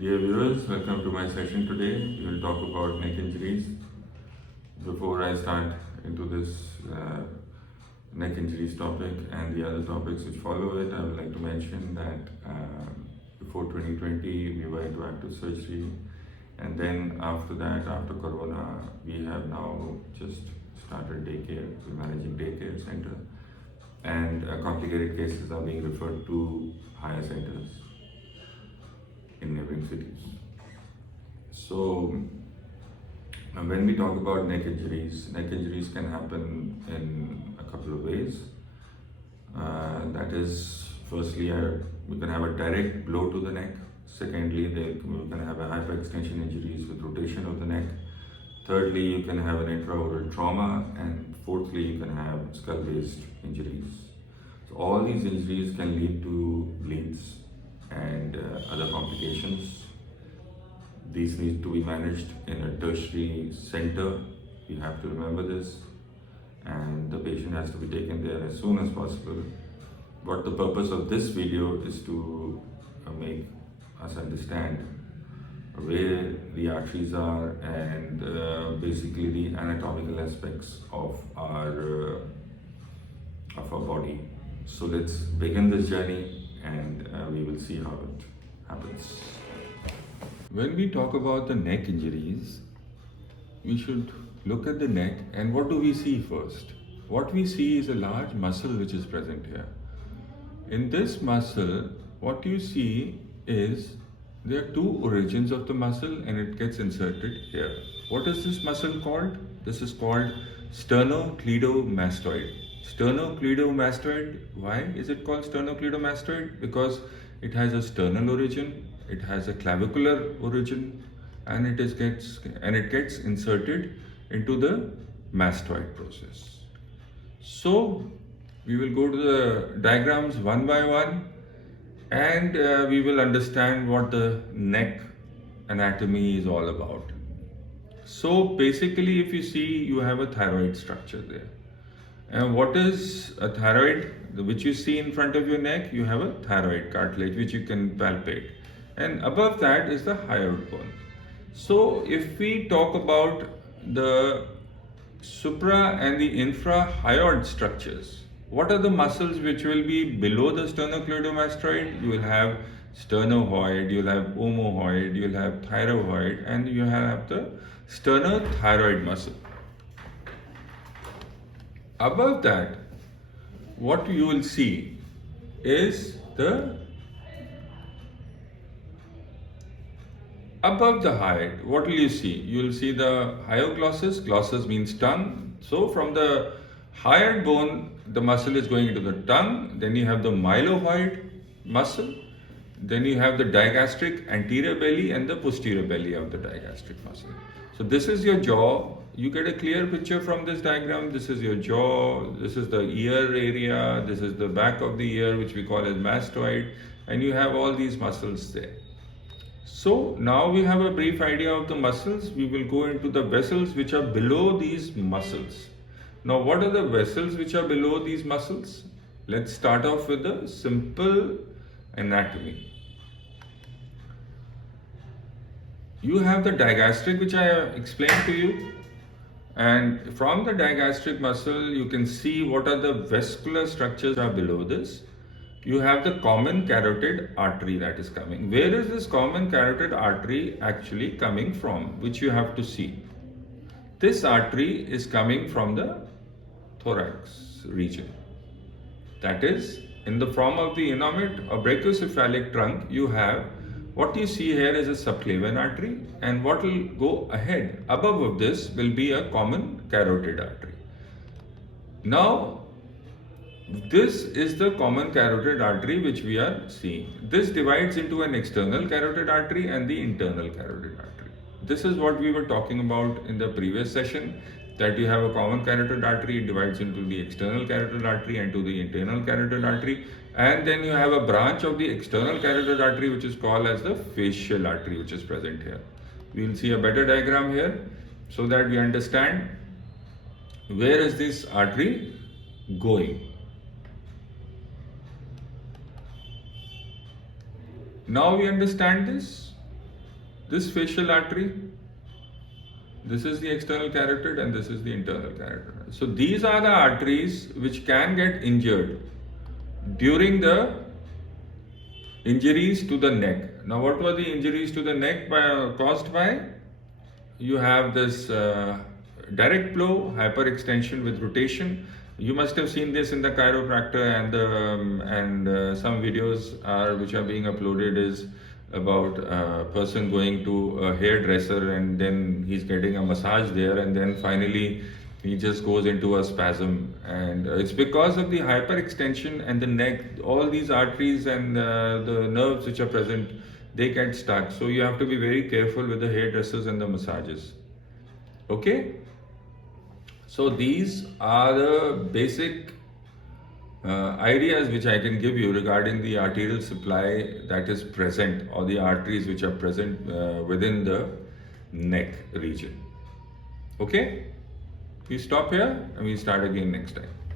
Dear viewers, welcome to my session today. We will talk about neck injuries. Before I start into this neck injuries topic and the other topics which follow it, I would like to mention that before 2020 we were into active surgery, and then after that, after Corona, we have now just started daycare. We're managing daycare center, and complicated cases are being referred to higher centers in neighboring cities. So, when we talk about neck injuries can happen in a couple of ways. That is, firstly, we can have a direct blow to the neck. Secondly, we can have a hyperextension injuries with rotation of the neck. Thirdly, you can have an intraoral trauma, and fourthly, you can have skull-based injuries. So all these injuries can lead to bleeds and other complications. These need to be managed in a tertiary center. You have to remember this, and the patient has to be taken there as soon as possible. But the purpose of this video is to make us understand where the arteries are and basically the anatomical aspects of our body. So let's begin this journey, and we will see how it happens. When we talk about the neck injuries, we should look at the neck, and what do we see first? What we see is a large muscle which is present here. In this muscle, what you see is there are two origins of the muscle, and it gets inserted here. What is this muscle called? This is called sternocleidomastoid. Sternocleidomastoid. Why is it called sternocleidomastoid? Because it has a sternal origin, it has a clavicular origin, and it gets inserted into the mastoid process. So we will go to the diagrams one by one, and we will understand what the neck anatomy is all about. So basically, if you see, you have a thyroid structure there. And what is a thyroid? Which you see in front of your neck, you have a thyroid cartilage which you can palpate. And above that is the hyoid bone. So if we talk about the supra and the infra hyoid structures, what are the muscles which will be below the sternocleidomastoid? You will have sternohyoid, you will have omohyoid, you will have thyroid, and you have the sternothyroid muscle. Above that, what you will see is above the hyoid, what will you see? You will see the hyoglossus. Glossus means tongue. So from the hyoid bone, the muscle is going into the tongue. Then you have the mylohyoid muscle. Then you have the digastric anterior belly and the posterior belly of the digastric muscle. So this is your jaw. You get a clear picture from this diagram. This is your jaw, this is the ear area, this is the back of the ear, which we call as mastoid, and you have all these muscles there. So now we have a brief idea of the muscles. We will go into the vessels which are below these muscles. Now, what are the vessels which are below these muscles? Let's start off with the simple anatomy. You have the digastric, which I have explained to you. And from the digastric muscle, you can see what are the vascular structures are below this. You have the common carotid artery that is coming. Where is this common carotid artery actually coming from, which you have to see? This artery is coming from the thorax region. That is, in the form of the innominate or brachiocephalic trunk, you have what you see here is a subclavian artery, and what will go ahead above of this will be a common carotid artery. Now, this is the common carotid artery which we are seeing. This divides into an external carotid artery and the internal carotid artery. This is what we were talking about in the previous session, that you have a common carotid artery, it divides into the external carotid artery and to the internal carotid artery. And then you have a branch of the external carotid artery which is called as the facial artery, which is present here. We will see a better diagram here so that we understand where is this artery going. Now we understand this. this facial artery, this is the external carotid, and this is the internal carotid. So these are the arteries which can get injured during the injuries to the neck. Now, what were the injuries to the neck caused by? You have this direct flow, hyperextension with rotation. You must have seen this in the chiropractor, and some videos which are being uploaded is about a person going to a hairdresser and then he's getting a massage there, and then finally he just goes into a spasm, and it's because of the hyperextension and the neck. All these arteries and the nerves which are present, they get stuck. So you have to be very careful with the hairdressers and the massages. Okay, so these are the basic ideas which I can give you regarding the arterial supply that is present, or the arteries which are present within the neck region. Okay, we stop here and we start again next time.